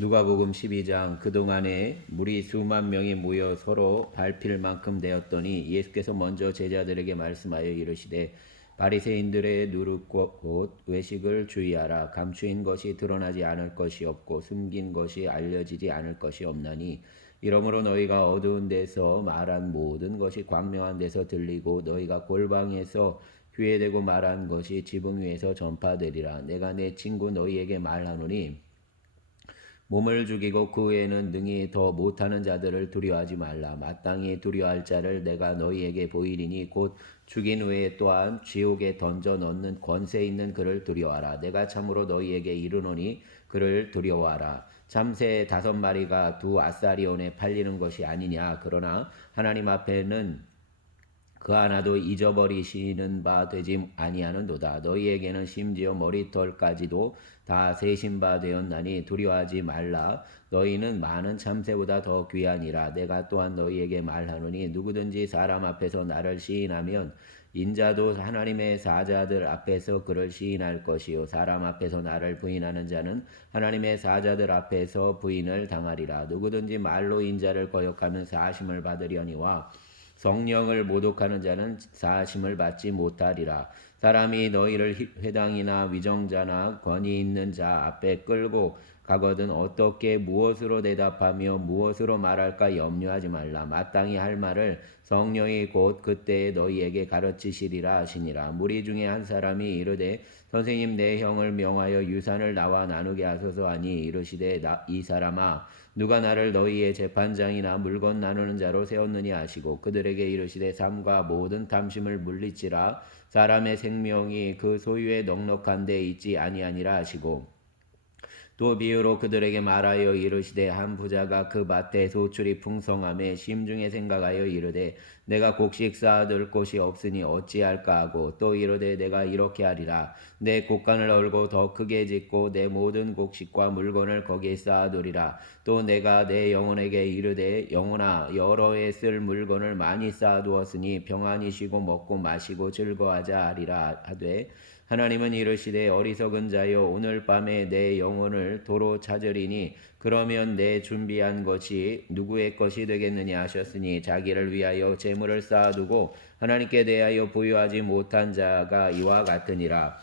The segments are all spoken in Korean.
누가복음 12장. 그동안에 무리 수만 명이 모여 서로 밟힐 만큼 되었더니 예수께서 먼저 제자들에게 말씀하여 이르시되 바리새인들의 누룩 곧 외식을 주의하라. 감추인 것이 드러나지 않을 것이 없고 숨긴 것이 알려지지 않을 것이 없나니 이러므로 너희가 어두운 데서 말한 모든 것이 광명한 데서 들리고 너희가 골방에서 귀에 대고 말한 것이 지붕 위에서 전파되리라. 내가 내 친구 너희에게 말하노니 몸을 죽이고 그 외에는 능히 더 못하는 자들을 두려워하지 말라. 마땅히 두려워할 자를 내가 너희에게 보이리니 곧 죽인 후에 또한 지옥에 던져 넣는 권세 있는 그를 두려워하라. 내가 참으로 너희에게 이르노니 그를 두려워하라. 참새 5마리가 2아사리온에 팔리는 것이 아니냐. 그러나 하나님 앞에는 그 하나도 잊어버리시는 바 되지 아니하는도다. 너희에게는 심지어 머리털까지도 다 세신 바 되었나니 두려워하지 말라. 너희는 많은 참새보다 더 귀하니라. 내가 또한 너희에게 말하노니 누구든지 사람 앞에서 나를 시인하면 인자도 하나님의 사자들 앞에서 그를 시인할 것이요 사람 앞에서 나를 부인하는 자는 하나님의 사자들 앞에서 부인을 당하리라. 누구든지 말로 인자를 거역하면 사하심을 받으려니와 성령을 모독하는 자는 사하심을 받지 못하리라. 사람이 너희를 회당이나 위정자나 권위 있는 자 앞에 끌고 가거든 어떻게 무엇으로 대답하며 무엇으로 말할까 염려하지 말라. 마땅히 할 말을 성령이 곧 그때에 너희에게 가르치시리라 하시니라. 무리 중에 한 사람이 이르되 선생님 내 형을 명하여 유산을 나와 나누게 하소서 하니 이르시되 이 사람아 누가 나를 너희의 재판장이나 물건 나누는 자로 세웠느냐 하시고 그들에게 이르시되 삶과 모든 탐심을 물리치라. 사람의 생명이 그 소유에 넉넉한 데 있지 아니하니라 하시고 또 비유로 그들에게 말하여 이르시되 한 부자가 그 밭에 소출이 풍성함에 심중에 생각하여 이르되 내가 곡식 쌓아둘 곳이 없으니 어찌할까 하고 또 이르되 내가 이렇게 하리라. 내 곡간을 얼고 더 크게 짓고 내 모든 곡식과 물건을 거기에 쌓아두리라. 또 내가 내 영혼에게 이르되 영혼아 여러 해 쓸 물건을 많이 쌓아두었으니 평안히 쉬고 먹고 마시고 즐거워하자 하리라 하되 하나님은 이르시되 어리석은 자여 오늘 밤에 내 영혼을 도로 찾으리니 그러면 내 준비한 것이 누구의 것이 되겠느냐 하셨으니 자기를 위하여 재물을 쌓아두고 하나님께 대하여 부유하지 못한 자가 이와 같으니라.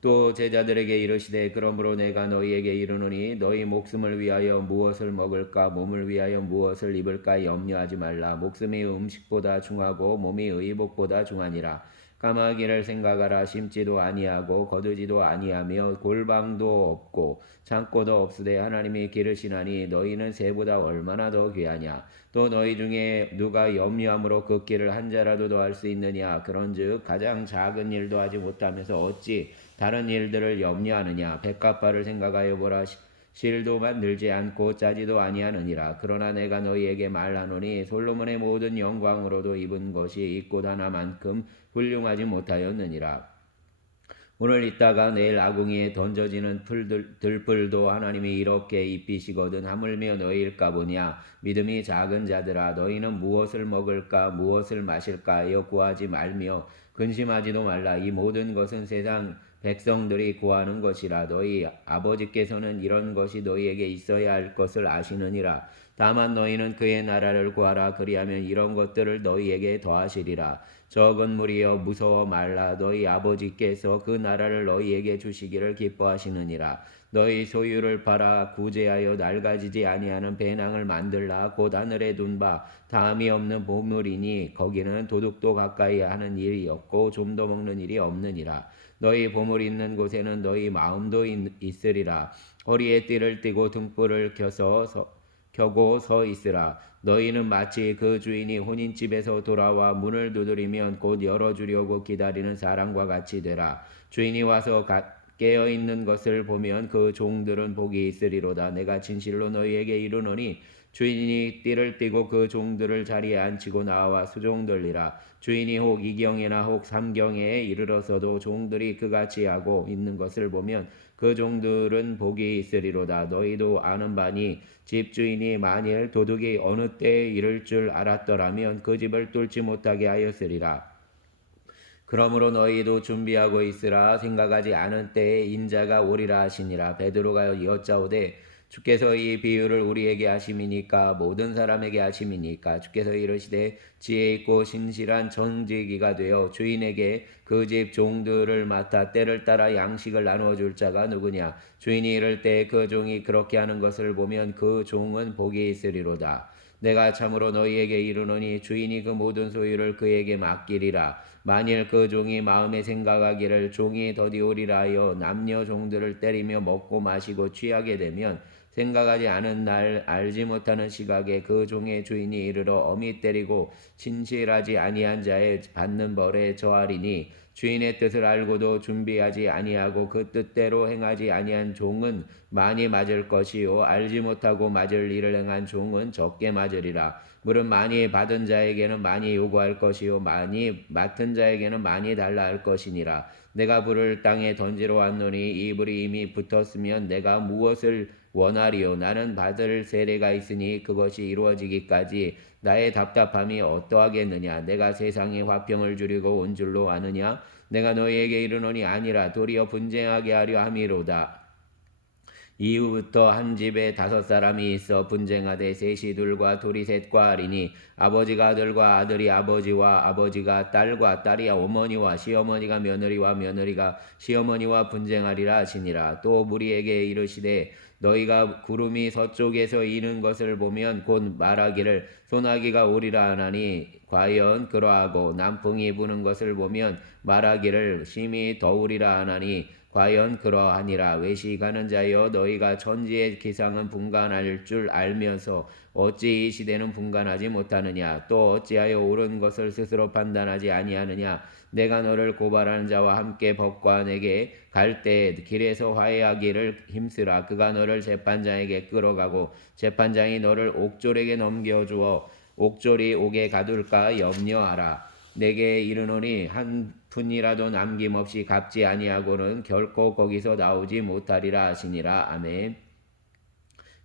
또 제자들에게 이르시되 그러므로 내가 너희에게 이르노니 너희 목숨을 위하여 무엇을 먹을까 몸을 위하여 무엇을 입을까 염려하지 말라. 목숨이 음식보다 중하고 몸이 의복보다 중하니라. 까마귀를 생각하라. 심지도 아니하고 거두지도 아니하며 골방도 없고 창고도 없으되 하나님이 기르시나니 너희는 새보다 얼마나 더 귀하냐. 또 너희 중에 누가 염려함으로 그 길을 한 자라도 더할 수 있느냐. 그런즉 가장 작은 일도 하지 못하면서 어찌 다른 일들을 염려하느냐. 백합화를 생각하여 보라. 실도 만들지 않고 짜지도 아니하느니라. 그러나 내가 너희에게 말하노니 솔로몬의 모든 영광으로도 입은 것이 이 꽃 하나만큼 훌륭하지 못하였느니라. 오늘 있다가 내일 아궁이에 던져지는 들풀도 하나님이 이렇게 입히시거든 하물며 너희일까 보냐. 믿음이 작은 자들아 너희는 무엇을 먹을까 무엇을 마실까 하여 구하지 말며 근심하지도 말라. 이 모든 것은 세상 백성들이 구하는 것이라. 너희 아버지께서는 이런 것이 너희에게 있어야 할 것을 아시느니라. 다만 너희는 그의 나라를 구하라. 그리하면 이런 것들을 너희에게 더하시리라. 적은 무리여 무서워 말라. 너희 아버지께서 그 나라를 너희에게 주시기를 기뻐하시느니라. 너희 소유를 팔아 구제하여 낡아지지 아니하는 배낭을 만들라. 곧 하늘에 둔 바 다함이 없는 보물이니 거기는 도둑도 가까이 하는 일이 없고 좀도 먹는 일이 없느니라. 너희 보물 있는 곳에는 너희 마음도 있으리라. 허리에 띠를 띠고 등불을 켜고 서 있으라. 너희는 마치 그 주인이 혼인집에서 돌아와 문을 두드리면 곧 열어주려고 기다리는 사람과 같이 되라. 주인이 와서 깨어있는 것을 보면 그 종들은 복이 있으리로다. 내가 진실로 너희에게 이르노니 주인이 띠를 띠고 그 종들을 자리에 앉히고 나와 수종들리라. 주인이 혹 이경에나 혹 삼경에 이르러서도 종들이 그같이 하고 있는 것을 보면 그 종들은 복이 있으리로다. 너희도 아는 바니 집주인이 만일 도둑이 어느 때에 이를 줄 알았더라면 그 집을 뚫지 못하게 하였으리라. 그러므로 너희도 준비하고 있으라. 생각하지 않은 때에 인자가 오리라 하시니라. 베드로가 여짜오되 주께서 이 비유를 우리에게 하심이니까 모든 사람에게 하심이니까 주께서 이르시되 지혜 있고 신실한 정직이가 되어 주인에게 그 집 종들을 맡아 때를 따라 양식을 나누어 줄 자가 누구냐. 주인이 이를 때 그 종이 그렇게 하는 것을 보면 그 종은 복이 있으리로다. 내가 참으로 너희에게 이르노니 주인이 그 모든 소유를 그에게 맡기리라. 만일 그 종이 마음에 생각하기를 종이 더디오리라 하여 남녀 종들을 때리며 먹고 마시고 취하게 되면 생각하지 않은 날 알지 못하는 시각에 그 종의 주인이 이르러 엄히 때리고 신실하지 아니한 자의 받는 벌에 저하리니 주인의 뜻을 알고도 준비하지 아니하고 그 뜻대로 행하지 아니한 종은 많이 맞을 것이요 알지 못하고 맞을 일을 행한 종은 적게 맞으리라. 물은 많이 받은 자에게는 많이 요구할 것이요 많이 맡은 자에게는 많이 달라 할 것이니라. 내가 불을 땅에 던지러 왔노니 이 불이 이미 붙었으면 내가 무엇을 원하리요. 나는 받을 세례가 있으니 그것이 이루어지기까지 나의 답답함이 어떠하겠느냐. 내가 세상에 화평을 주려고 온 줄로 아느냐. 내가 너희에게 이르노니 아니라 도리어 분쟁하게 하려 함이로다. 이후부터 한 집에 5사람이 있어 분쟁하되 셋이 둘과 둘이 셋과 하리니 아버지가 아들과 아들이 아버지와 아버지가 딸과 딸이 어머니와 시어머니가 며느리와 며느리가 시어머니와 분쟁하리라 하시니라. 또 무리에게 이르시되 너희가 구름이 서쪽에서 이는 것을 보면 곧 말하기를 소나기가 오리라 하나니 과연 그러하고 남풍이 부는 것을 보면 말하기를 심히 더우리라 하나니 과연 그러하니라. 외식하는 자여 너희가 천지의 기상은 분간할 줄 알면서 어찌 이 시대는 분간하지 못하느냐. 또 어찌하여 옳은 것을 스스로 판단하지 아니하느냐. 내가 너를 고발하는 자와 함께 법관 내게 갈 때 길에서 화해하기를 힘쓰라. 그가 너를 재판장에게 끌어가고 재판장이 너를 옥졸에게 넘겨주어 옥졸이 옥에 가둘까 염려하라. 내게 이르노니 한 푼이라도 남김없이 갚지 아니하고는 결코 거기서 나오지 못하리라 하시니라. 아멘.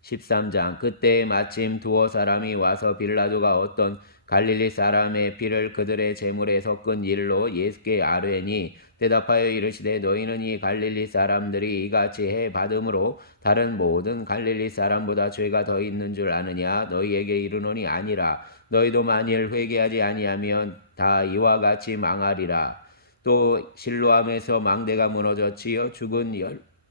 13장. 그때 마침 두어 사람이 와서 빌라도가 어떤 갈릴리 사람의 피를 그들의 제물에 섞은 일로 예수께 아뢰니 대답하여 이르시되 너희는 이 갈릴리 사람들이 이같이 해 받음으로 다른 모든 갈릴리 사람보다 죄가 더 있는 줄 아느냐. 너희에게 이르노니 아니라. 너희도 만일 회개하지 아니하면 다 이와 같이 망하리라. 또 실로암에서 망대가 무너졌지요. 죽은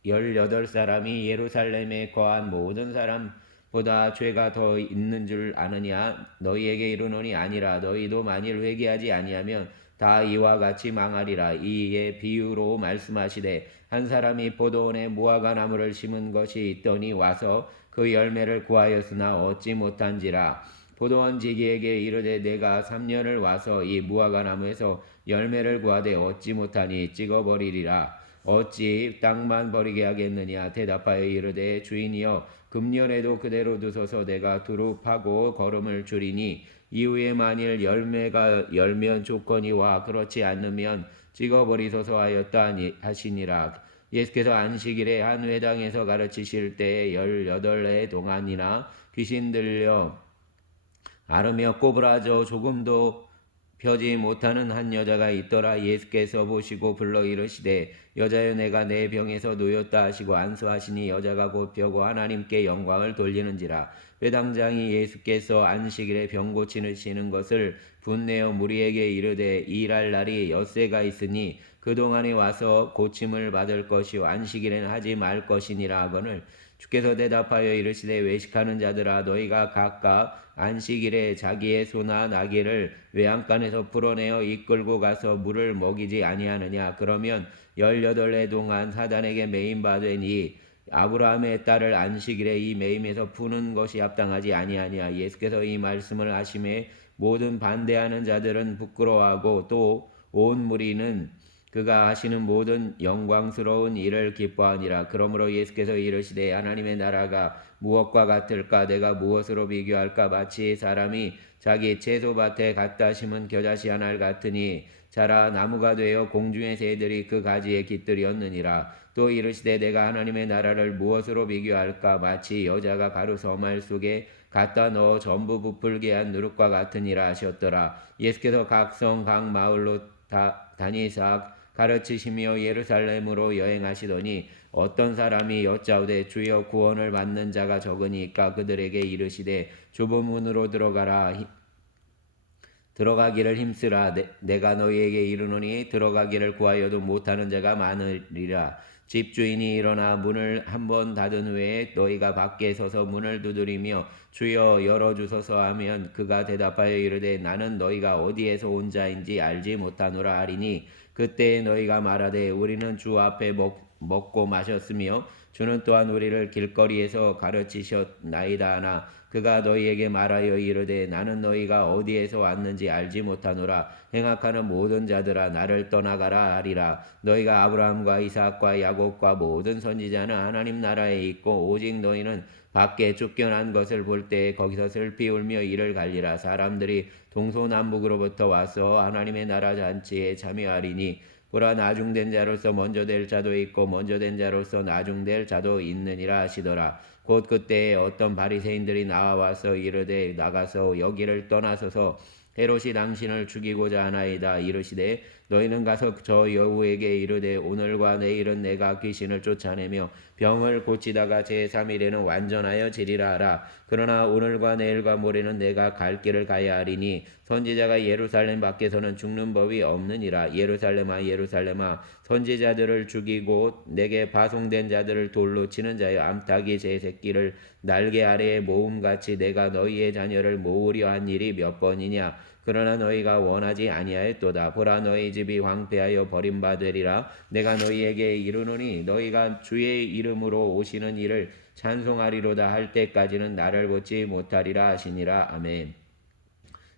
18사람이 예루살렘에 거한 모든 사람보다 죄가 더 있는 줄 아느냐. 너희에게 이르노니 아니라. 너희도 만일 회개하지 아니하면 다 이와 같이 망하리라. 이에 비유로 말씀하시되 한 사람이 포도원에 무화과 나무를 심은 것이 있더니 와서 그 열매를 구하였으나 얻지 못한지라. 포도원 지기에게 이르되 내가 3년을 와서 이 무화과 나무에서 열매를 구하되 얻지 못하니 찍어버리리라. 어찌 땅만 버리게 하겠느냐. 대답하여 이르되 주인이여 금년에도 그대로 두소서. 내가 두루 파고 거름을 줄이니 이후에 만일 열매가 열면 조건이와 그렇지 않으면 찍어버리소서 하였다 하시니라. 예수께서 안식일에 한 회당에서 가르치실 때에 18해 동안이나 귀신 들려 앓으며 꼬부라져 조금도 펴지 못하는 한 여자가 있더라. 예수께서 보시고 불러 이르시되 여자여 내가 내 병에서 놓였다 하시고 안수하시니 여자가 곧 펴고 하나님께 영광을 돌리는지라. 회당장이 예수께서 안식일에 병 고치시는 것을 분내어 무리에게 이르되 일할 날이 엿새가 있으니 그동안에 와서 고침을 받을 것이요 안식일에는 하지 말 것이니라 하거늘 주께서 대답하여 이르시되 외식하는 자들아 너희가 각각 안식일에 자기의 소나 나귀를 외양간에서 풀어내어 이끌고 가서 물을 먹이지 아니하느냐. 그러면 18해 동안 사단에게 매임받으니 아브라함의 딸을 안식일에 이 매임에서 푸는 것이 합당하지 아니하냐. 예수께서 이 말씀을 하심에 모든 반대하는 자들은 부끄러워하고 또 온 무리는 그가 하시는 모든 영광스러운 일을 기뻐하니라. 그러므로 예수께서 이르시되 하나님의 나라가 무엇과 같을까. 내가 무엇으로 비교할까. 마치 사람이 자기 채소밭에 갖다 심은 겨자씨 하나를 같으니 자라 나무가 되어 공중의 새들이 그 가지에 깃들였느니라. 또 이르시되 내가 하나님의 나라를 무엇으로 비교할까. 마치 여자가 가루 서말 속에 갖다 넣어 전부 부풀게 한 누룩과 같으니라 하셨더라. 예수께서 각 성 각 마을로 다니사 가르치시며 예루살렘으로 여행하시더니 어떤 사람이 여짜오되 주여 구원을 받는 자가 적으니까 그들에게 이르시되 좁은 문으로 들어가기를 힘쓰라. 내가 너희에게 이르노니 들어가기를 구하여도 못하는 자가 많으리라. 집주인이 일어나 문을 한번 닫은 후에 너희가 밖에 서서 문을 두드리며 주여 열어주소서 하면 그가 대답하여 이르되 나는 너희가 어디에서 온 자인지 알지 못하노라 하리니 그때에 너희가 말하되 우리는 주 앞에 먹고 마셨으며 주는 또한 우리를 길거리에서 가르치셨나이다 하나 그가 너희에게 말하여 이르되 나는 너희가 어디에서 왔는지 알지 못하노라. 행악하는 모든 자들아 나를 떠나가라 하리라. 너희가 아브라함과 이삭과 야곱과 모든 선지자는 하나님 나라에 있고 오직 너희는 밖에 쫓겨난 것을 볼 때 거기서 슬피 울며 이를 갈리라. 사람들이 동서남북으로부터 와서 하나님의 나라 잔치에 참여하리니 보라 나중된 자로서 먼저 될 자도 있고 먼저 된 자로서 나중될 자도 있느니라 하시더라. 곧 그때에 어떤 바리새인들이 나와서 이르되 나가서 여기를 떠나소서 헤롯이 당신을 죽이고자 하나이다. 이르시되 너희는 가서 저 여우에게 이르되 오늘과 내일은 내가 귀신을 쫓아내며 병을 고치다가 제3일에는 완전하여 지리라 하라. 그러나 오늘과 내일과 모레는 내가 갈 길을 가야 하리니 선지자가 예루살렘 밖에서는 죽는 법이 없느니라. 예루살렘아 예루살렘아 선지자들을 죽이고 내게 파송된 자들을 돌로 치는 자여 암탉이 제 새끼를 날개 아래에 모음같이 내가 너희의 자녀를 모으려 한 일이 몇 번이냐. 그러나 너희가 원하지 아니하였도다. 보라 너희 집이 황폐하여 버림받으리라. 내가 너희에게 이르노니 너희가 주의 이름으로 오시는 이를 찬송하리로다 할 때까지는 나를 보지 못하리라 하시니라. 아멘.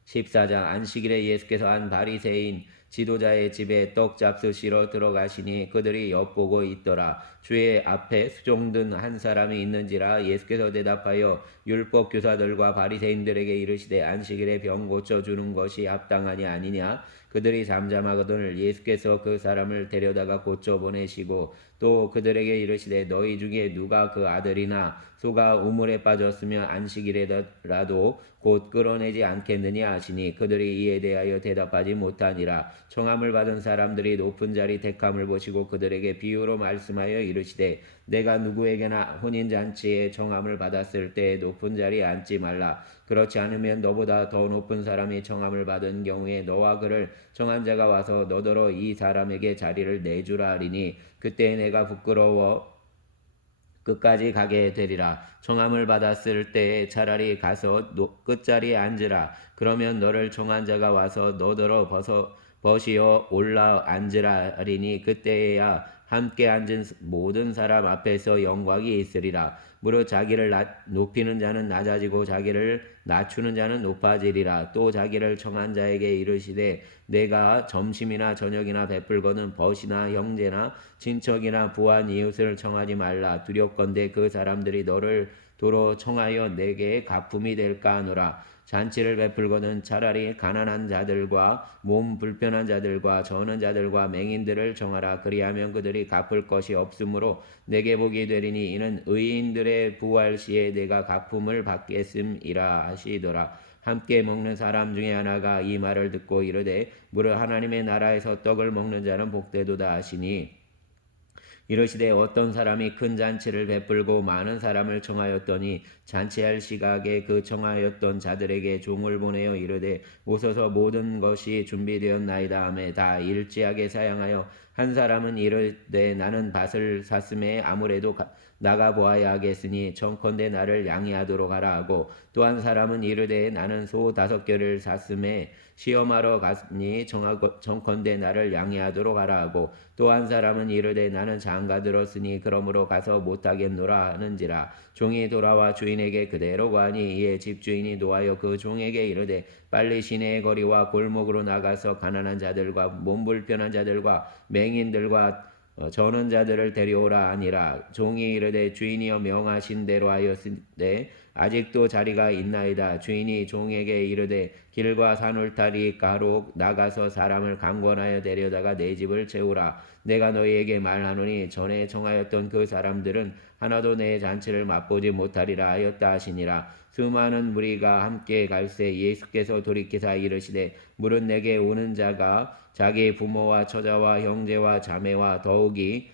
14장 안식일에 예수께서 한 바리새인 지도자의 집에 떡 잡수시러 들어가시니 그들이 엿보고 있더라. 주의 앞에 수종든 한 사람이 있는지라. 예수께서 대답하여 율법 교사들과 바리새인들에게 이르시되 안식일에 병 고쳐 주는 것이 합당하냐 아니냐. 그들이 잠잠하거든 예수께서 그 사람을 데려다가 고쳐 보내시고 또 그들에게 이르시되 너희 중에 누가 그 아들이나 소가 우물에 빠졌으면 안식일에라도 곧 끌어내지 않겠느냐 하시니 그들이 이에 대하여 대답하지 못하니라. 청함을 받은 사람들이 높은 자리 택함을 보시고 그들에게 비유로 말씀하여 이르시되 내가 누구에게나 혼인잔치에 청함을 받았을 때 높은 자리에 앉지 말라. 그렇지 않으면 너보다 더 높은 사람이 청함을 받은 경우에 너와 그를 청한 자가 와서 너더러 이 사람에게 자리를 내주라 하리니 그때 내가 부끄러워 끝까지 가게 되리라. 청함을 받았을 때에 차라리 가서 끝자리에 앉으라. 그러면 너를 청한 자가 와서 너더러 벗이어 올라 앉으라 하리니 그때에야 함께 앉은 모든 사람 앞에서 영광이 있으리라. 무릇 자기를 높이는 자는 낮아지고 자기를 낮추는 자는 높아지리라. 또 자기를 청한 자에게 이르시되 내가 점심이나 저녁이나 베풀거든 벗이나 형제나 친척이나 부한 이웃을 청하지 말라. 두렵건대 그 사람들이 너를 도로 청하여 내게 가품이 될까 하노라. 잔치를 베풀거든 차라리 가난한 자들과 몸 불편한 자들과 저는 자들과 맹인들을 청하라. 그리하면 그들이 갚을 것이 없으므로 내게 복이 되리니 이는 의인들의 부활 시에 내가 갚음을 받겠음이라 하시더라. 함께 먹는 사람 중에 하나가 이 말을 듣고 이르되 무릇 하나님의 나라에서 떡을 먹는 자는 복되도다 하시니 이르시되 어떤 사람이 큰 잔치를 베풀고 많은 사람을 청하였더니 잔치할 시각에 그 청하였던 자들에게 종을 보내어 이르되 오소서 모든 것이 준비되었나이다 하매 다 일제하게 사양하여 한 사람은 이르되 나는 밭을 샀음에 아무래도 나가 보아야 하겠으니 청컨대 나를 양해하도록 하라 하고 또 한 사람은 이르되 나는 소 5개를 샀음에 시험하러 갔으니 청컨대 나를 양해하도록 하라 하고 또 한 사람은 이르되 나는 장가 들었으니 그러므로 가서 못하겠노라 하는지라. 종이 돌아와 주인에게 그대로 가니 이에 집주인이 노하여 그 종에게 이르되 빨리 시내의 거리와 골목으로 나가서 가난한 자들과 몸 불편한 자들과 맹인들과 저는 자들을 데려오라 하니라. 종이 이르되 주인이여 명하신 대로 하였으되 아직도 자리가 있나이다. 주인이 종에게 이르되 길과 산울타리 가로 나가서 사람을 강권하여 데려다가 내 집을 채우라. 내가 너희에게 말하노니 전에 청하였던 그 사람들은 하나도 내 잔치를 맛보지 못하리라 하였다 하시니라. 수많은 무리가 함께 갈새 예수께서 돌이키사 이르시되 물은 내게 오는 자가 자기 부모와 처자와 형제와 자매와 더욱이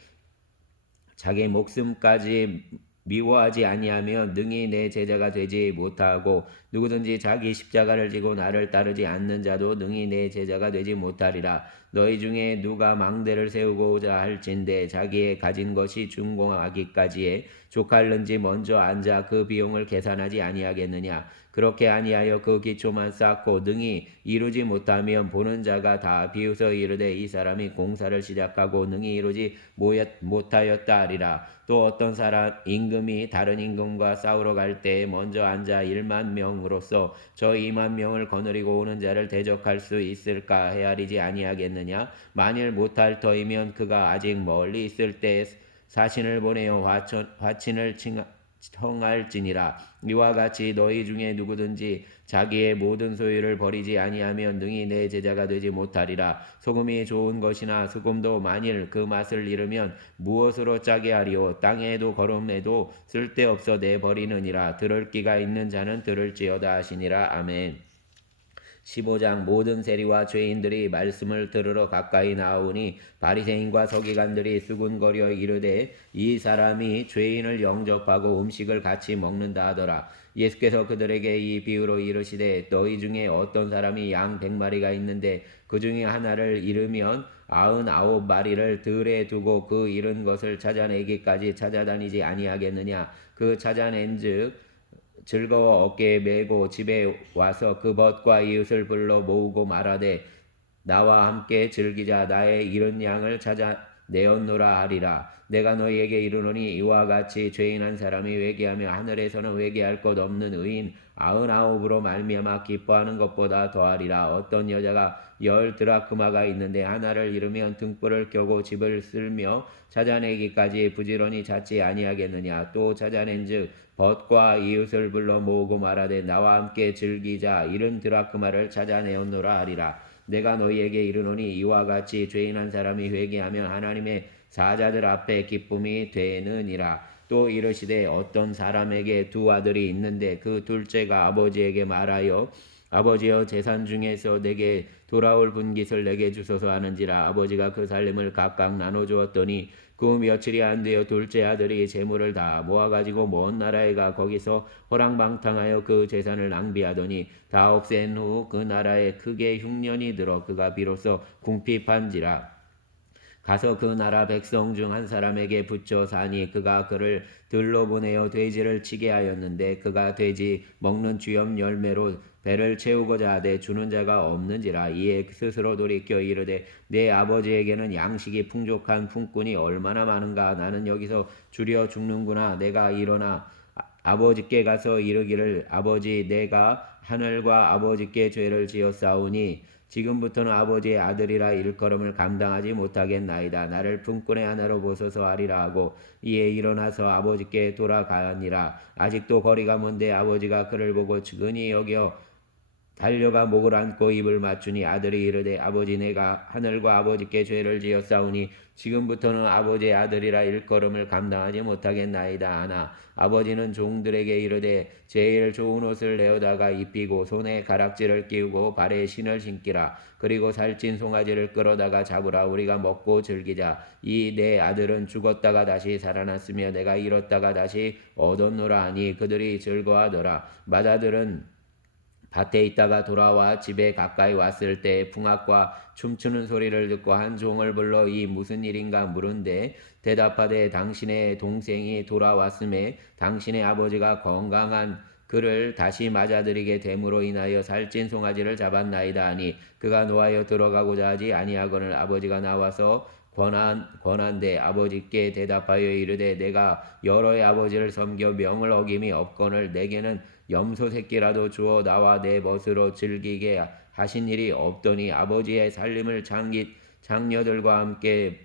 자기 목숨까지 미워하지 아니하면 능히 내 제자가 되지 못하고 누구든지 자기 십자가를 지고 나를 따르지 않는 자도 능히 내 제자가 되지 못하리라. 너희 중에 누가 망대를 세우고자 할진대 자기의 가진 것이 준공하기까지에 족할는지 먼저 앉아 그 비용을 계산하지 아니하겠느냐. 그렇게 아니하여 그 기초만 쌓고 능히 이루지 못하면 보는 자가 다 비웃어 이르되 이 사람이 공사를 시작하고 능히 이루지 못하였다 하리라. 또 어떤 사람 임금이 다른 임금과 싸우러 갈 때에 먼저 앉아 1만 명으로서 저 2만 명을 거느리고 오는 자를 대적할 수 있을까 헤아리지 아니하겠느냐. 만일 못할 터이면 그가 아직 멀리 있을 때 사신을 보내어 화친을 청할지니라. 이와 같이 너희 중에 누구든지 자기의 모든 소유를 버리지 아니하면 능히 내 제자가 되지 못하리라. 소금이 좋은 것이나 소금도 만일 그 맛을 잃으면 무엇으로 짜게 하리요. 땅에도 거름에도 쓸데없어 내버리느니라. 들을 귀가 있는 자는 들을지어다 하시니라. 아멘. 15장 모든 세리와 죄인들이 말씀을 들으러 가까이 나오니 바리새인과 서기관들이 수군거려 이르되 이 사람이 죄인을 영접하고 음식을 같이 먹는다 하더라. 예수께서 그들에게 이 비유로 이르시되 너희 중에 어떤 사람이 양 100마리가 있는데 그 중에 하나를 잃으면 99마리를 들에 두고 그 잃은 것을 찾아내기까지 찾아다니지 아니하겠느냐. 그 찾아낸즉 즐거워 어깨에 메고 집에 와서 그 벗과 이웃을 불러 모으고 말하되 나와 함께 즐기자. 나의 잃은 양을 찾아 내었노라 하리라. 내가 너희에게 이르노니 이와 같이 죄인 한 사람이 회개하며 하늘에서는 회개할 것 없는 의인 99으로 말미암아 기뻐하는 것보다 더하리라. 어떤 여자가 10드라크마가 있는데 하나를 잃으면 등불을 켜고 집을 쓸며 찾아내기까지 부지런히 찾지 아니하겠느냐. 또 찾아낸즉 벗과 이웃을 불러 모으고 말하되 나와 함께 즐기자. 잃은 드라크마를 찾아내었노라 하리라. 내가 너희에게 이르노니 이와 같이 죄인 한 사람이 회개하면 하나님의 사자들 앞에 기쁨이 되느니라. 또 이르시되 어떤 사람에게 두 아들이 있는데 그 둘째가 아버지에게 말하여 아버지여 재산 중에서 내게 돌아올 분깃을 내게 주소서 하는지라. 아버지가 그 살림을 각각 나눠주었더니 그 며칠이 안 되어 둘째 아들이 재물을 다 모아가지고 먼 나라에 가 거기서 호랑방탕하여 그 재산을 낭비하더니 다 없앤 후 그 나라에 크게 흉년이 들어 그가 비로소 궁핍한지라. 가서 그 나라 백성 중 한 사람에게 붙여 사니 그가 그를 들로 보내어 돼지를 치게 하였는데 그가 돼지 먹는 주염 열매로 배를 채우고자 하되 주는 자가 없는지라. 이에 스스로 돌이켜 이르되 내 아버지에게는 양식이 풍족한 품꾼이 얼마나 많은가. 나는 여기서 주려 죽는구나. 내가 일어나 아버지께 가서 이르기를 아버지 내가 하늘과 아버지께 죄를 지었사오니 지금부터는 아버지의 아들이라 일컬음을 감당하지 못하겠나이다. 나를 품꾼의 하나로 보소서 하리라 하고 이에 일어나서 아버지께 돌아가니라. 아직도 거리가 먼데 아버지가 그를 보고 측은히 여겨 달려가 목을 안고 입을 맞추니 아들이 이르되 아버지 내가 하늘과 아버지께 죄를 지었사오니 지금부터는 아버지의 아들이라 일컬음을 감당하지 못하겠나이다 하나 아버지는 종들에게 이르되 제일 좋은 옷을 내어다가 입히고 손에 가락지를 끼우고 발에 신을 신기라. 그리고 살찐 송아지를 끌어다가 잡으라. 우리가 먹고 즐기자. 이 내 아들은 죽었다가 다시 살아났으며 내가 잃었다가 다시 얻었노라 하니 그들이 즐거워하더라. 맏아들은 밭에 있다가 돌아와 집에 가까이 왔을 때 풍악과 춤추는 소리를 듣고 한 종을 불러 이 무슨 일인가 물은데 대답하되 당신의 동생이 돌아왔음에 당신의 아버지가 건강한 그를 다시 맞아들이게 됨으로 인하여 살찐 송아지를 잡았나이다 하니 그가 노하여 들어가고자 하지 아니하거늘 아버지가 나와서 권한대 아버지께 대답하여 이르되 내가 여러의 아버지를 섬겨 명을 어김이 없거늘 내게는 염소 새끼라도 주어 나와 내 멋으로 즐기게 하신 일이 없더니 아버지의 살림을 장녀들과 함께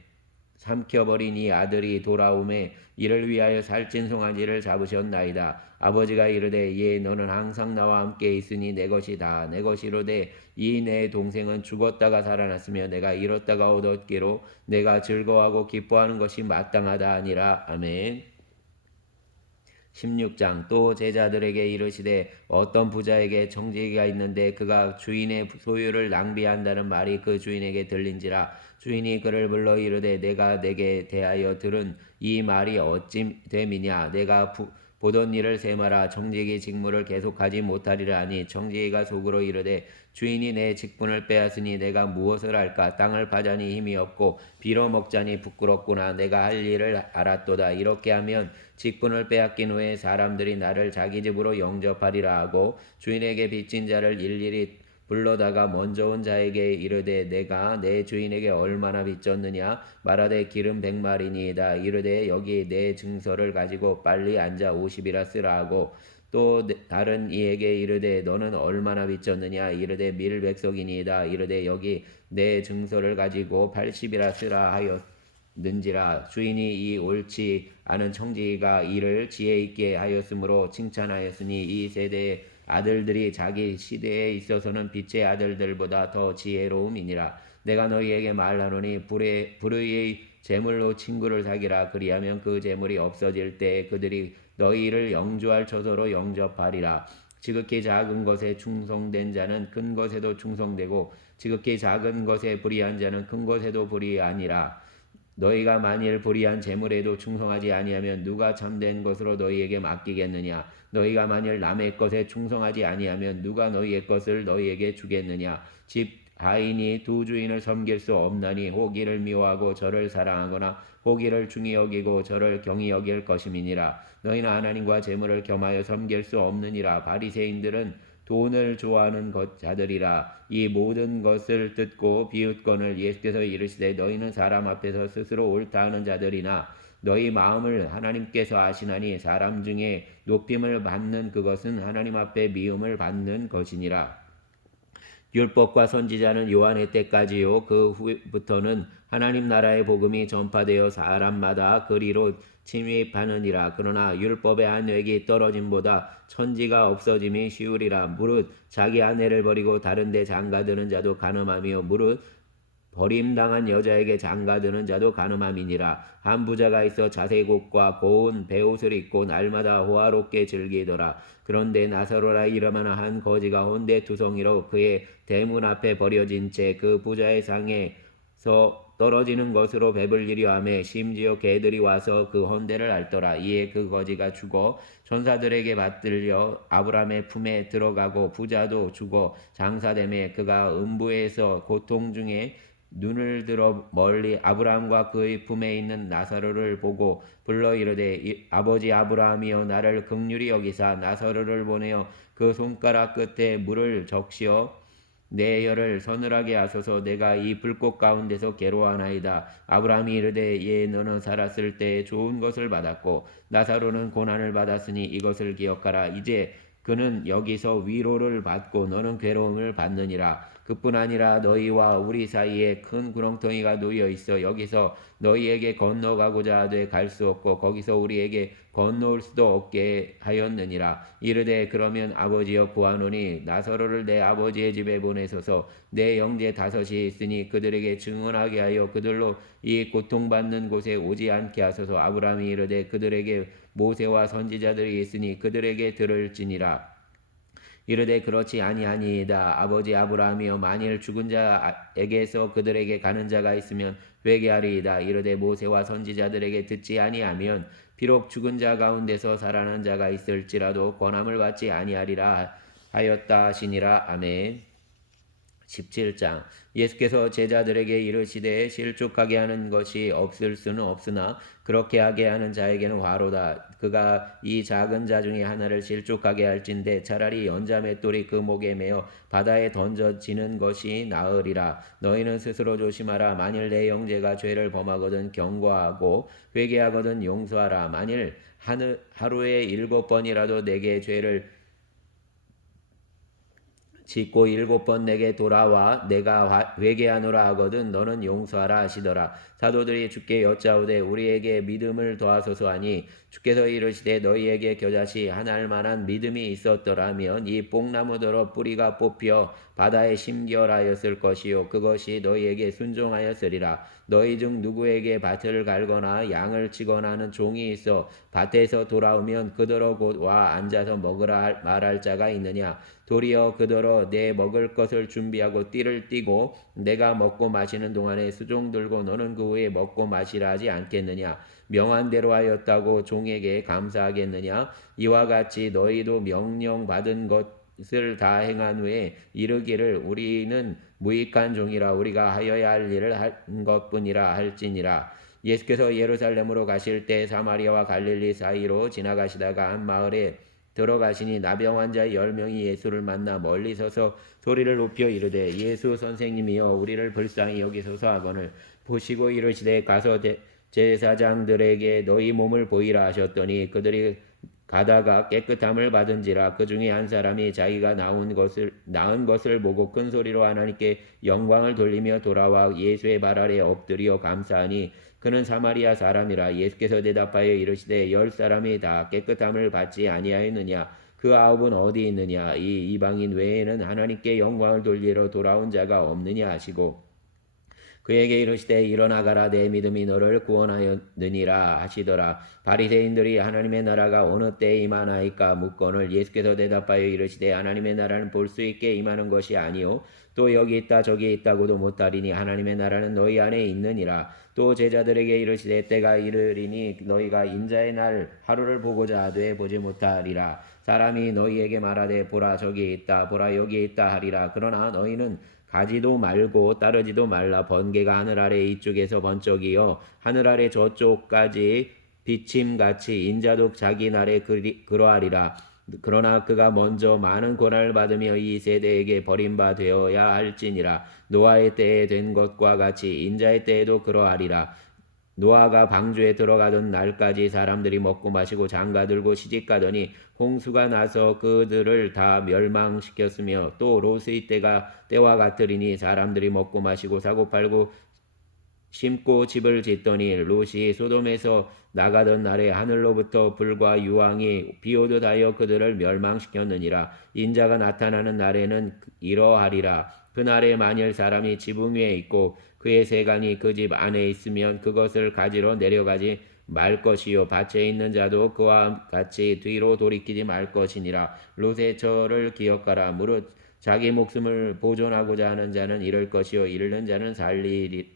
삼켜버린 이 아들이 돌아오매 이를 위하여 살찐 송아지를 잡으셨나이다. 아버지가 이르되 예 너는 항상 나와 함께 있으니 내 것이다. 내 것이로되 이 내 동생은 죽었다가 살아났으며 내가 잃었다가 얻었기로 내가 즐거워하고 기뻐하는 것이 마땅하다 아니라. 아멘. 16장 또 제자들에게 이르시되 어떤 부자에게 청지기가 있는데 그가 주인의 소유를 낭비한다는 말이 그 주인에게 들린지라. 주인이 그를 불러 이르되 내가 내게 대하여 들은 이 말이 어찌 됨이냐. 내가 보던 일을 세마라. 청지기 직무를 계속하지 못하리라 하니 청지기가 속으로 이르되 주인이 내 직분을 빼앗으니 내가 무엇을 할까. 땅을 파자니 힘이 없고 빌어먹자니 부끄럽구나. 내가 할 일을 알았도다. 이렇게 하면 직분을 빼앗긴 후에 사람들이 나를 자기 집으로 영접하리라 하고 주인에게 빚진 자를 일일이 불러다가 먼저 온 자에게 이르되 내가 내 주인에게 얼마나 빚졌느냐. 말하되 기름 100마리니이다. 이르되 여기 내 증서를 가지고 빨리 앉아 50이라 쓰라 하고 또 다른 이에게 이르되 너는 얼마나 빚졌느냐. 이르되 밀 100석이니이다. 이르되 여기 내 증서를 가지고 80이라 쓰라 하였는지라. 주인이 이 옳지 않은 청지기가 이를 지혜 있게 하였으므로 칭찬하였으니 이 세대의 아들들이 자기 시대에 있어서는 빛의 아들들보다 더 지혜로움이니라. 내가 너희에게 말하노니 불의의 재물로 친구를 사기라. 그리하면 그 재물이 없어질 때에 그들이 너희를 영주할 처소로 영접하리라. 지극히 작은 것에 충성된 자는 큰 것에도 충성되고 지극히 작은 것에 불의한 자는 큰 것에도 불의하니라. 너희가 만일 불의한 재물에도 충성하지 아니하면 누가 참된 것으로 너희에게 맡기겠느냐. 너희가 만일 남의 것에 충성하지 아니하면 누가 너희의 것을 너희에게 주겠느냐. 집 하인이 두 주인을 섬길 수 없나니 혹 이를 미워하고 저를 사랑하거나 혹 이를 중히 여기고 저를 경히 여길 것임이니라. 너희는 하나님과 재물을 겸하여 섬길 수 없느니라. 바리새인들은 돈을 좋아하는 자들이라. 이 모든 것을 듣고 비웃거늘 예수께서 이르시되 너희는 사람 앞에서 스스로 옳다 하는 자들이나 너희 마음을 하나님께서 아시나니 사람 중에 높임을 받는 그것은 하나님 앞에 미움을 받는 것이니라. 율법과 선지자는 요한의 때까지요. 그 후부터는 하나님 나라의 복음이 전파되어 사람마다 그리로 침입하느니라. 그러나 율법의 한 획이 떨어짐보다 천지가 없어짐이 쉬우리라. 무릇 자기 아내를 버리고 다른 데 장가드는 자도 가늠하며 무릇 버림당한 여자에게 장가드는 자도 가늠함이니라. 한 부자가 있어 자색옷과 고운 베옷을 입고 날마다 호화롭게 즐기더라. 그런데 나사로라 이름하는 한 거지가 혼대투성이로 그의 대문 앞에 버려진 채 그 부자의 상에서 떨어지는 것으로 배불리려 하며 심지어 개들이 와서 그 헌대를 앓더라. 이에 그 거지가 죽어 천사들에게 받들려 아브라함의 품에 들어가고 부자도 죽어 장사되매 그가 음부에서 고통 중에 눈을 들어 멀리 아브라함과 그의 품에 있는 나사로를 보고 불러 이르되 아버지 아브라함이여 나를 긍휼히 여기사 나사로를 보내어 그 손가락 끝에 물을 적시어 내 혀를 서늘하게 하소서. 내가 이 불꽃 가운데서 괴로워하나이다. 아브라함이 이르되 예 너는 살았을 때 좋은 것을 받았고 나사로는 고난을 받았으니 이것을 기억하라. 이제 그는 여기서 위로를 받고 너는 괴로움을 받느니라. 그뿐 아니라 너희와 우리 사이에 큰 구렁텅이가 놓여 있어 여기서 너희에게 건너가고자 하되 갈 수 없고 거기서 우리에게 건너올 수도 없게 하였느니라. 이르되 그러면 아버지여 구하노니 나사로를 내 아버지의 집에 보내소서. 내 형제 5이 있으니 그들에게 증언하게 하여 그들로 이 고통받는 곳에 오지 않게 하소서. 아브라함이 이르되 그들에게 모세와 선지자들이 있으니 그들에게 들을지니라. 이르되 그렇지 아니하니이다. 아버지 아브라함이여 만일 죽은 자에게서 그들에게 가는 자가 있으면 회개하리이다. 이르되 모세와 선지자들에게 듣지 아니하면 비록 죽은 자 가운데서 살아난 자가 있을지라도 권함을 받지 아니하리라 하였다 하시니라. 아멘. 17장 예수께서 제자들에게 이르시되 실족하게 하는 것이 없을 수는 없으나 그렇게 하게 하는 자에게는 화로다. 그가 이 작은 자 중에 하나를 실족하게 할진대 차라리 연자 맷돌이 그 목에 매어 바다에 던져지는 것이 나으리라. 너희는 스스로 조심하라. 만일 내 형제가 죄를 범하거든 경고하고 회개하거든 용서하라. 만일 하루에 7번이라도 내게 죄를 짓고 7번 내게 돌아와 내가 회개하노라 하거든 너는 용서하라 하시더라. 사도들이 주께 여짜오되 우리에게 믿음을 더하소서 하니 주께서 이르시되 너희에게 겨자씨 하나할 만한 믿음이 있었더라면 이 뽕나무더러 뿌리가 뽑혀 바다에 심결하였을 것이요 그것이 너희에게 순종하였으리라. 너희 중 누구에게 밭을 갈거나 양을 치거나 하는 종이 있어 밭에서 돌아오면 그더러 곧 와 앉아서 먹으라 말할 자가 있느냐. 도리어 그더러 내 먹을 것을 준비하고 띠를 띠고 내가 먹고 마시는 동안에 수종 들고 너는 그 후에 먹고 마시라 하지 않겠느냐. 명한 대로 하였다고 종에게 감사하겠느냐. 이와 같이 너희도 명령 받은 것을 다 행한 후에 이르기를 우리는 무익한 종이라 우리가 하여야 할 일을 한 것뿐이라 할지니라. 예수께서 예루살렘으로 가실 때 사마리아와 갈릴리 사이로 지나가시다가 한 마을에 들어가시니 나병 환자 10명이 예수를 만나 멀리 서서 소리를 높여 이르되 예수 선생님이여 우리를 불쌍히 여기소서 하거늘 보시고 이르시되 가서 제사장들에게 너희 몸을 보이라 하셨더니 그들이 가다가 깨끗함을 받은지라. 그 중에 한 사람이 자기가 나은 것을 보고 큰 소리로 하나님께 영광을 돌리며 돌아와 예수의 발 아래 엎드려 감사하니 그는 사마리아 사람이라. 예수께서 대답하여 이르시되 10사람이 다 깨끗함을 받지 아니하였느냐. 그 9은 어디 있느냐. 이 이방인 외에는 하나님께 영광을 돌리러 돌아온 자가 없느냐 하시고 그에게 이르시되 일어나 가라 내 믿음이 너를 구원하였느니라 하시더라. 바리새인들이 하나님의 나라가 어느 때에 임하나이까 묻거늘 예수께서 대답하여 이르시되 하나님의 나라는 볼 수 있게 임하는 것이 아니요 또 여기 있다 저기 있다고도 못하리니 하나님의 나라는 너희 안에 있느니라. 또 제자들에게 이르시되 때가 이르리니 너희가 인자의 날 하루를 보고자 하되 보지 못하리라. 사람이 너희에게 말하되 보라 저기 있다 보라 여기 있다 하리라. 그러나 너희는 가지도 말고 따르지도 말라. 번개가 하늘 아래 이쪽에서 번쩍이어 하늘 아래 저쪽까지 비침같이 인자도 자기 날에 그러하리라. 그러나 그가 먼저 많은 고난을 받으며 이 세대에게 버림바 되어야 할지니라. 노아의 때에 된 것과 같이 인자의 때에도 그러하리라. 노아가 방주에 들어가던 날까지 사람들이 먹고 마시고 장가들고 시집가더니 홍수가 나서 그들을 다 멸망시켰으며 또 롯의 때와 같으리니 사람들이 먹고 마시고 사고 팔고 심고 집을 짓더니 롯이 소돔에서 나가던 날에 하늘로부터 불과 유황이 비오듯 하여 그들을 멸망시켰느니라. 인자가 나타나는 날에는 이러하리라. 그날에 만일 사람이 지붕 위에 있고 그의 세간이 그 집 안에 있으면 그것을 가지러 내려가지 말 것이요 밭에 있는 자도 그와 같이 뒤로 돌이키지 말 것이니라. 롯의 처를 기억하라. 무릇 자기 목숨을 보존하고자 하는 자는 잃을 것이요 잃는 자는 살리리라.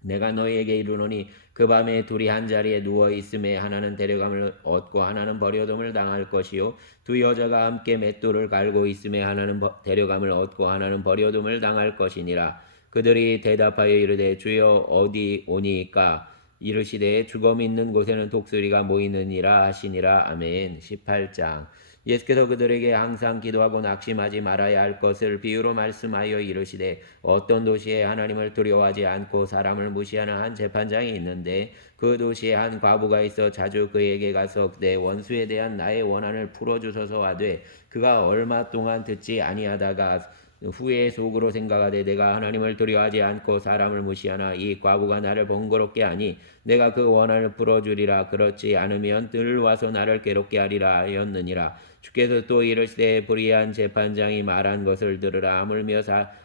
내가 너희에게 이르노니 그 밤에 둘이 한 자리에 누워 있음에 하나는 데려감을 얻고 하나는 버려둠을 당할 것이요 두 여자가 함께 맷돌을 갈고 있음에 하나는 데려감을 얻고 하나는 버려둠을 당할 것이니라. 그들이 대답하여 이르되 주여 어디 오니까. 이르시되 죽음 있는 곳에는 독수리가 모이느니라 하시니라. 아멘. 18장. 예수께서 그들에게 항상 기도하고 낙심하지 말아야 할 것을 비유로 말씀하여 이르시되 어떤 도시에 하나님을 두려워하지 않고 사람을 무시하는 한 재판장이 있는데 그 도시에 한 과부가 있어 자주 그에게 가서 내 원수에 대한 나의 원한을 풀어주소서 하되 그가 얼마 동안 듣지 아니하다가 후에 속으로 생각하되 내가 하나님을 두려워하지 않고 사람을 무시하나 이 과부가 나를 번거롭게 하니 내가 그 원한을 풀어주리라. 그렇지 않으면 늘 와서 나를 괴롭게 하리라 하였느니라. 주께서 또 이르시되 불의한 재판장이 말한 것을 들으라. 하물며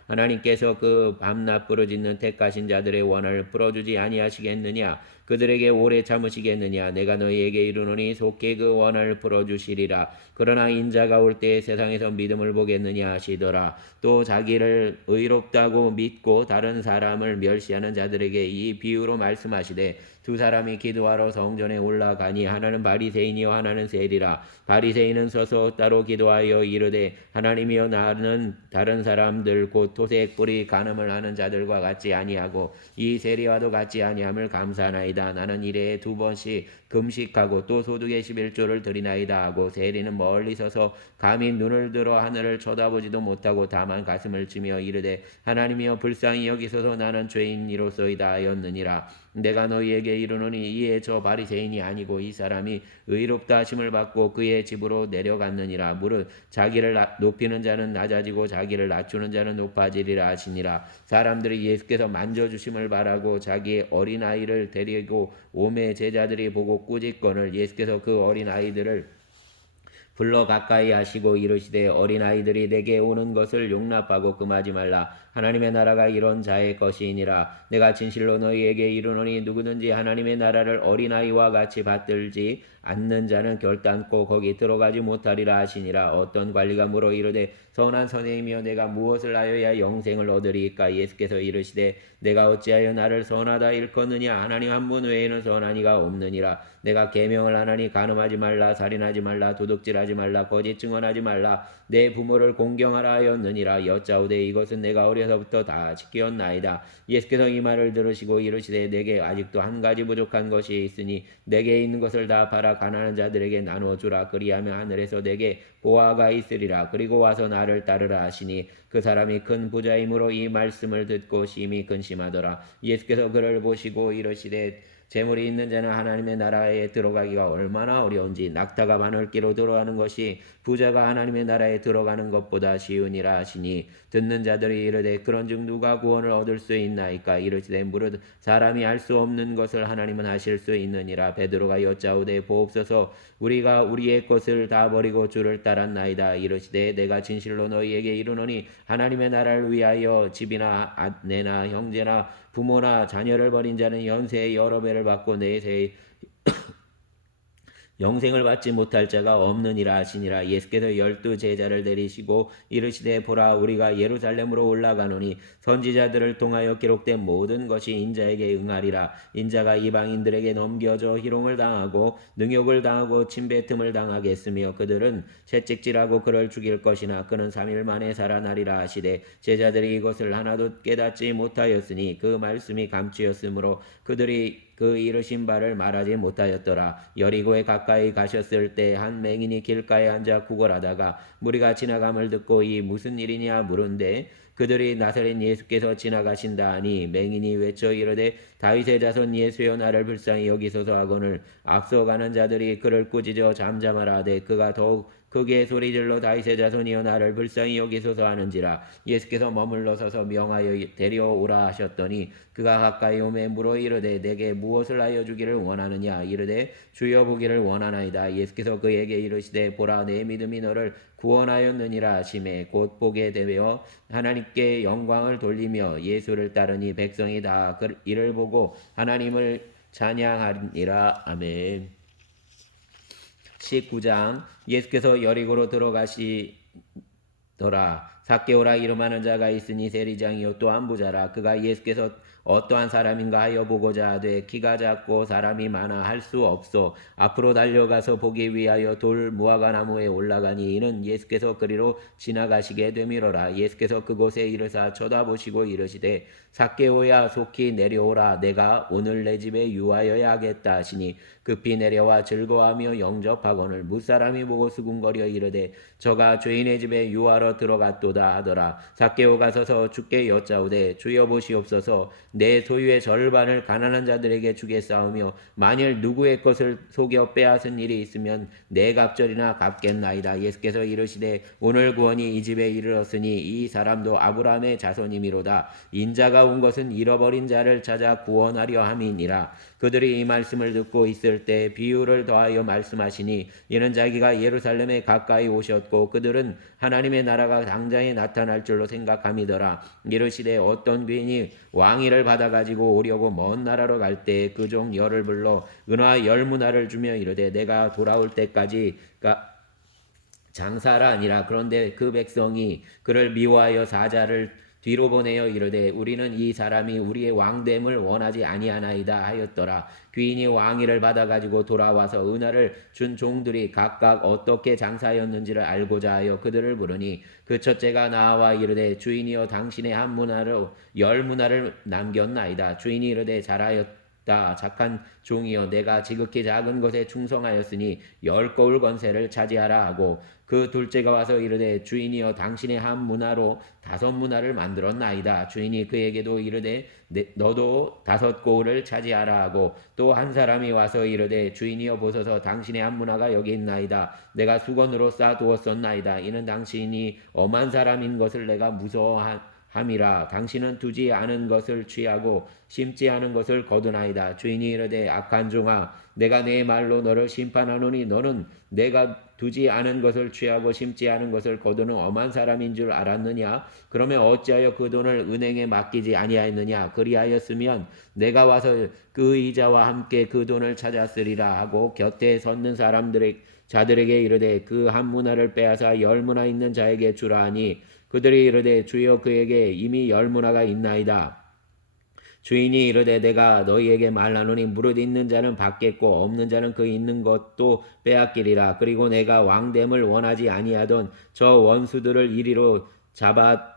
하나님께서 그 밤낮 부르짖는 택하신 자들의 원한을 풀어주지 아니하시겠느냐. 그들에게 오래 참으시겠느냐. 내가 너희에게 이르노니 속히 그 원한을 풀어주시리라. 그러나 인자가 올 때에 세상에서 믿음을 보겠느냐 하시더라. 또 자기를 의롭다고 믿고 다른 사람을 멸시하는 자들에게 이 비유로 말씀하시되 두 사람이 기도하러 성전에 올라가니 하나는 바리새인이요 하나는 세리라. 바리새인은 서서 따로 기도하여 이르되 하나님이여 나는 다른 사람들 곧 토색 뿌리 간음을 하는 자들과 같지 아니하고 이 세리와도 같지 아니함을 감사하나이다. 나는 일에 2번씩 금식하고 또 소득의 11조를 드리나이다 하고 세리는 멀리 서서 감히 눈을 들어 하늘을 쳐다보지도 못하고 다만 가슴을 치며 이르되 하나님이여 불쌍히 여기소서 나는 죄인이로소이다 하였느니라. 내가 너희에게 이르노니 이에 저 바리새인이 아니고 이 사람이 의롭다 하심을 받고 그의 집으로 내려갔느니라. 무릇 자기를 높이는 자는 낮아지고 자기를 낮추는 자는 높아지리라 하시니라. 사람들이 예수께서 만져주심을 바라고 자기의 어린아이를 데리고 오매 제자들이 보고 꾸짖거늘 예수께서 그 어린아이들을 불러 가까이 하시고 이르시되 어린아이들이 내게 오는 것을 용납하고 금하지 말라. 하나님의 나라가 이런 자의 것이니라. 내가 진실로 너희에게 이르노니 누구든지 하나님의 나라를 어린아이와 같이 받들지 않는 자는 결단코 거기 들어가지 못하리라 하시니라. 어떤 관리가 물어 이르되 선한 선생이며 내가 무엇을 하여야 영생을 얻으리이까? 예수께서 이르시되 내가 어찌하여 나를 선하다 일컫느냐? 하나님 한 분 외에는 선한 이가 없느니라. 내가 계명을 하나니 간음하지 말라, 살인하지 말라, 도둑질하지 말라, 거짓 증언하지 말라, 내 부모를 공경하라 하였느니라. 여짜오되 이것은 내가 어려서부터 다 지켰나이다. 예수께서 이 말을 들으시고 이르시되 내게 아직도 한 가지 부족한 것이 있으니 내게 있는 것을 다 팔아 가난한 자들에게 나누어 주라. 그리하면 하늘에서 내게 보화가 있으리라. 그리고 와서 나를 따르라 하시니 그 사람이 큰 부자이므로 이 말씀을 듣고 심히 근심하더라. 예수께서 그를 보시고 이르시되 재물이 있는 자는 하나님의 나라에 들어가기가 얼마나 어려운지 낙타가 바늘기로 들어가는 것이 부자가 하나님의 나라에 들어가는 것보다 쉬우니라 하시니 듣는 자들이 이르되 그런즉 누가 구원을 얻을 수 있나이까? 이르시되 무릇 사람이 알 수 없는 것을 하나님은 하실 수 있느니라. 베드로가 여짜오되 보옵소서 우리가 우리의 것을 다 버리고 주를 따랐나이다. 이르시되 내가 진실로 너희에게 이르노니 하나님의 나라를 위하여 집이나 아내나 형제나 부모나 자녀를 버린 자는 연세의 여러 배를 받고 내세의 영생을 받지 못할 자가 없느니라 하시니라. 예수께서 12 제자를 내리시고 이르시되 보라 우리가 예루살렘으로 올라가노니 선지자들을 통하여 기록된 모든 것이 인자에게 응하리라. 인자가 이방인들에게 넘겨져 희롱을 당하고 능욕을 당하고 침뱉음을 당하겠으며 그들은 채찍질하고 그를 죽일 것이나 그는 3일 만에 살아나리라 하시되 제자들이 이것을 하나도 깨닫지 못하였으니 그 말씀이 감추었으므로 그들이 그 이르신 바를 말하지 못하였더라. 여리고에 가까이 가셨을 때 한 맹인이 길가에 앉아 구걸하다가 무리가 지나감을 듣고 이 무슨 일이냐 물은데 그들이 나사렛 예수께서 지나가신다 하니 맹인이 외쳐 이르되 다윗의 자손 예수여 나를 불쌍히 여기소서 하거늘 앞서가는 자들이 그를 꾸짖어 잠잠하라 하되 그가 더욱 크게 소리질러 다윗의 자손이여 나를 불쌍히 여기소서 하는지라. 예수께서 머물러 서서 명하여 데려오라 하셨더니 그가 가까이 오매 물어 이르되 내게 무엇을 하여 주기를 원하느냐? 이르되 주여 보기를 원하나이다. 예수께서 그에게 이르시되 보라 내 믿음이 너를 구원하였느니라 하시매 곧 보게 되며 하나님께 영광을 돌리며 예수를 따르니 백성이 다 이를 보고 하나님을 찬양하니라. 아멘. 19장 예수께서 여리고로 들어가시더라. 삭개오라 이름하는 자가 있으니 세리장이요 또한 부자라. 그가 예수께서 어떠한 사람인가 하여 보고자 하되 키가 작고 사람이 많아 할 수 없어 앞으로 달려가서 보기 위하여 돌 무화과 나무에 올라가니 이는 예수께서 그리로 지나가시게 되미로라. 예수께서 그곳에 이르사 쳐다보시고 이르시되 삭개오야 속히 내려오라. 내가 오늘 내 집에 유하여야 하겠다 하시니 급히 내려와 즐거워하며 영접하거늘 무사람이 보고 수군거려 이르되 저가 죄인의 집에 유하러 들어갔도다 하더라. 삭개오가 서서 주께 여짜오되 주여 보시옵소서 내 소유의 절반을 가난한 자들에게 주겠사오며 만일 누구의 것을 속여 빼앗은 일이 있으면 내 갑절이나 갚겠나이다. 예수께서 이르시되 오늘 구원이 이 집에 이르렀으니 이 사람도 아브라함의 자손이미로다. 인자가 온 것은 잃어버린 자를 찾아 구원하려 함이니라. 그들이 이 말씀을 듣고 있을 때 비유를 더하여 말씀하시니 이는 자기가 예루살렘에 가까이 오셨고 그들은 하나님의 나라가 당장에 나타날 줄로 생각함이더라. 이르시되 어떤 귀인이 왕위를 받아가지고 오려고 먼 나라로 갈 때 그 종 열을 불러 은화 10문화를 주며 이르되 내가 돌아올 때까지 장사라 아니라. 그런데 그 백성이 그를 미워하여 사자를 뒤로 보내어 이르되 우리는 이 사람이 우리의 왕됨을 원하지 아니하나이다 하였더라. 귀인이 왕위를 받아가지고 돌아와서 은화를 준 종들이 각각 어떻게 장사하였는지를 알고자 하여 그들을 부르니 그 첫째가 나와 이르되 주인이여 당신의 한 문화로 10문화를 남겼나이다. 주인이 이르되 잘하였다 하였다. 착한 종이여 내가 지극히 작은 것에 충성하였으니 10거울 권세를 차지하라 하고 그 둘째가 와서 이르되 주인이여 당신의 한 문화로 5문화를 만들었나이다. 주인이 그에게도 이르되 너도 5거울을 차지하라 하고 또 한 사람이 와서 이르되 주인이여 보소서 당신의 한 문화가 여기 있나이다. 내가 수건으로 쌓아두었었나이다. 이는 당신이 엄한 사람인 것을 내가 무서워함이라. 당신은 두지 않은 것을 취하고 심지 않은 것을 거두나이다. 주인이 이르되 악한 종아 내가 내 말로 너를 심판하노니 너는 내가 두지 않은 것을 취하고 심지 않은 것을 거두는 엄한 사람인 줄 알았느냐? 그러면 어찌하여 그 돈을 은행에 맡기지 아니하였느냐? 그리하였으면 내가 와서 그 이자와 함께 그 돈을 찾았으리라 하고 곁에 섰는 자들에게 이르되 그 한 문화를 빼앗아 10문화 있는 자에게 주라 하니 그들이 이르되 주여 그에게 이미 10문화가 있나이다. 주인이 이르되 내가 너희에게 말하노니 무릇 있는 자는 받겠고 없는 자는 그 있는 것도 빼앗기리라. 그리고 내가 왕됨을 원하지 아니하던 저 원수들을 이리로 잡아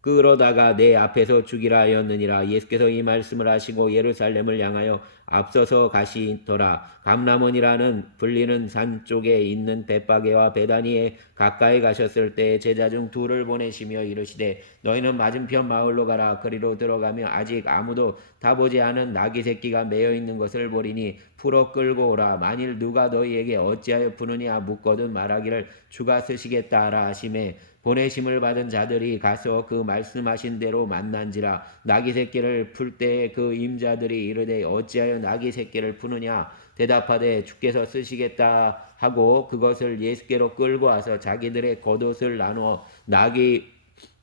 끌어다가 내 앞에서 죽이라 하였느니라. 예수께서 이 말씀을 하시고 예루살렘을 향하여 앞서서 가시더라. 감람원이라는 불리는 산 쪽에 있는 벳바게와 베다니에 가까이 가셨을 때 제자 중 둘을 보내시며 이르시되 너희는 맞은편 마을로 가라. 그리로 들어가며 아직 아무도 타보지 않은 나귀 새끼가 매여 있는 것을 보리니 풀어 끌고 오라. 만일 누가 너희에게 어찌하여 푸느냐 묻거든 말하기를 주가 쓰시겠다 하라 하시매 보내심을 받은 자들이 가서 그 말씀하신 대로 만난지라. 나귀 새끼를 풀 때 그 임자들이 이르되 어찌하여 나귀 새끼를 푸느냐 대답하되 주께서 쓰시겠다 하고 그것을 예수께로 끌고 와서 자기들의 겉옷을 나누어 나귀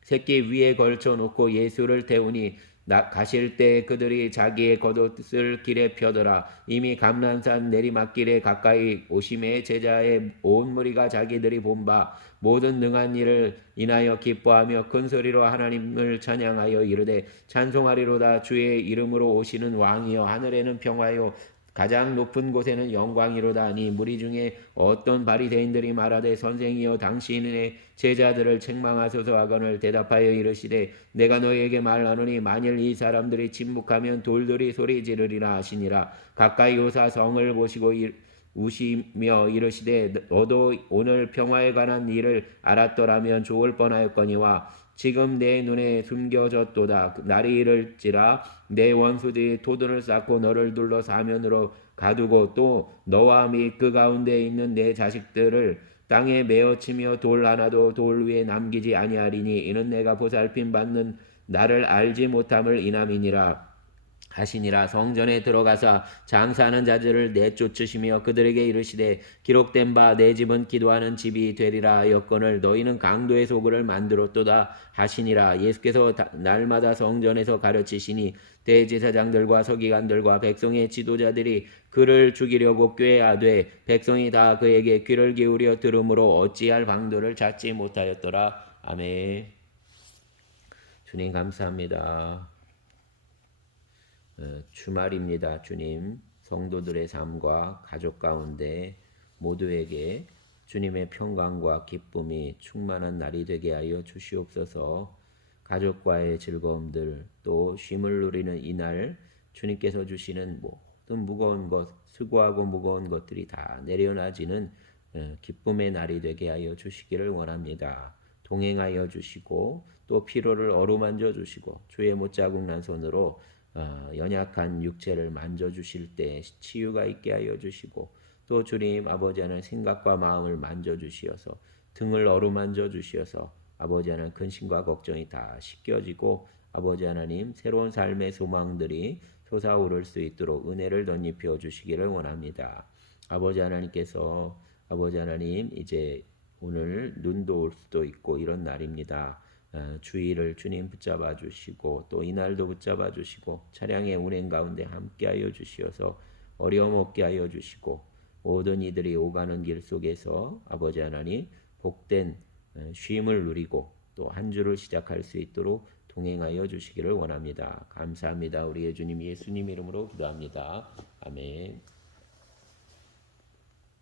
새끼 위에 걸쳐 놓고 예수를 태우니 가실 때 그들이 자기의 겉옷을 길에 펴더라. 이미 감난산 내리막길에 가까이 오심에 제자의 온 무리가 자기들이 본 바 모든 능한 일을 인하여 기뻐하며 큰 소리로 하나님을 찬양하여 이르되 찬송하리로다. 주의 이름으로 오시는 왕이여 하늘에는 평화요 가장 높은 곳에는 영광이로다 하니 무리 중에 어떤 바리새인들이 말하되 선생이여 당신의 제자들을 책망하소서 하거늘 대답하여 이르시되 내가 너희에게 말하노니 만일 이 사람들이 침묵하면 돌들이 소리 지르리라 하시니라. 가까이 오사 성을 보시고 우시며 이르시되 너도 오늘 평화에 관한 일을 알았더라면 좋을 뻔하였거니와 지금 내 눈에 숨겨졌도다. 날이 이를지라 내 원수들이 토둔을 쌓고 너를 둘러 사면으로 가두고 또 너와 및 그 가운데 있는 내 자식들을 땅에 메어치며 돌 하나도 돌 위에 남기지 아니하리니 이는 내가 보살핌 받는 나를 알지 못함을 인함이니라 하시니라. 성전에 들어가사 장사하는 자들을 내쫓으시며 그들에게 이르시되 기록된 바 내 집은 기도하는 집이 되리라 하였거늘 너희는 강도의 소굴을 만들었도다 하시니라. 예수께서 날마다 성전에서 가르치시니 대제사장들과 서기관들과 백성의 지도자들이 그를 죽이려고 꾀하되 백성이 다 그에게 귀를 기울여 들으므로 어찌할 방도를 찾지 못하였더라. 아멘. 주님 감사합니다. 주말입니다. 주님 성도들의 삶과 가족 가운데 모두에게 주님의 평강과 기쁨이 충만한 날이 되게 하여 주시옵소서. 가족과의 즐거움들 또 쉼을 누리는 이날 주님께서 주시는 모든 무거운 것 수고하고 무거운 것들이 다 내려놔지는 기쁨의 날이 되게 하여 주시기를 원합니다. 동행하여 주시고 또 피로를 어루만져 주시고 주의 못자국 난 손으로 연약한 육체를 만져주실 때 치유가 있게 하여 주시고 또 주님 아버지 하나님 생각과 마음을 만져주시어서 등을 어루만져 주시어서 아버지 하나님 근심과 걱정이 다 씻겨지고 아버지 하나님 새로운 삶의 소망들이 솟아오를 수 있도록 은혜를 덧입혀 주시기를 원합니다. 아버지 하나님께서 아버지 하나님 이제 오늘 눈도 올 수도 있고 이런 날입니다. 주의를 주님 붙잡아 주시고 또 이날도 붙잡아 주시고 차량의 운행 가운데 함께하여 주시어서 어려움 없게 하여 주시고 모든 이들이 오가는 길 속에서 아버지 하나님 복된 쉼을 누리고 또 한 주를 시작할 수 있도록 동행하여 주시기를 원합니다. 감사합니다. 우리의 주님 예수님 이름으로 기도합니다. 아멘.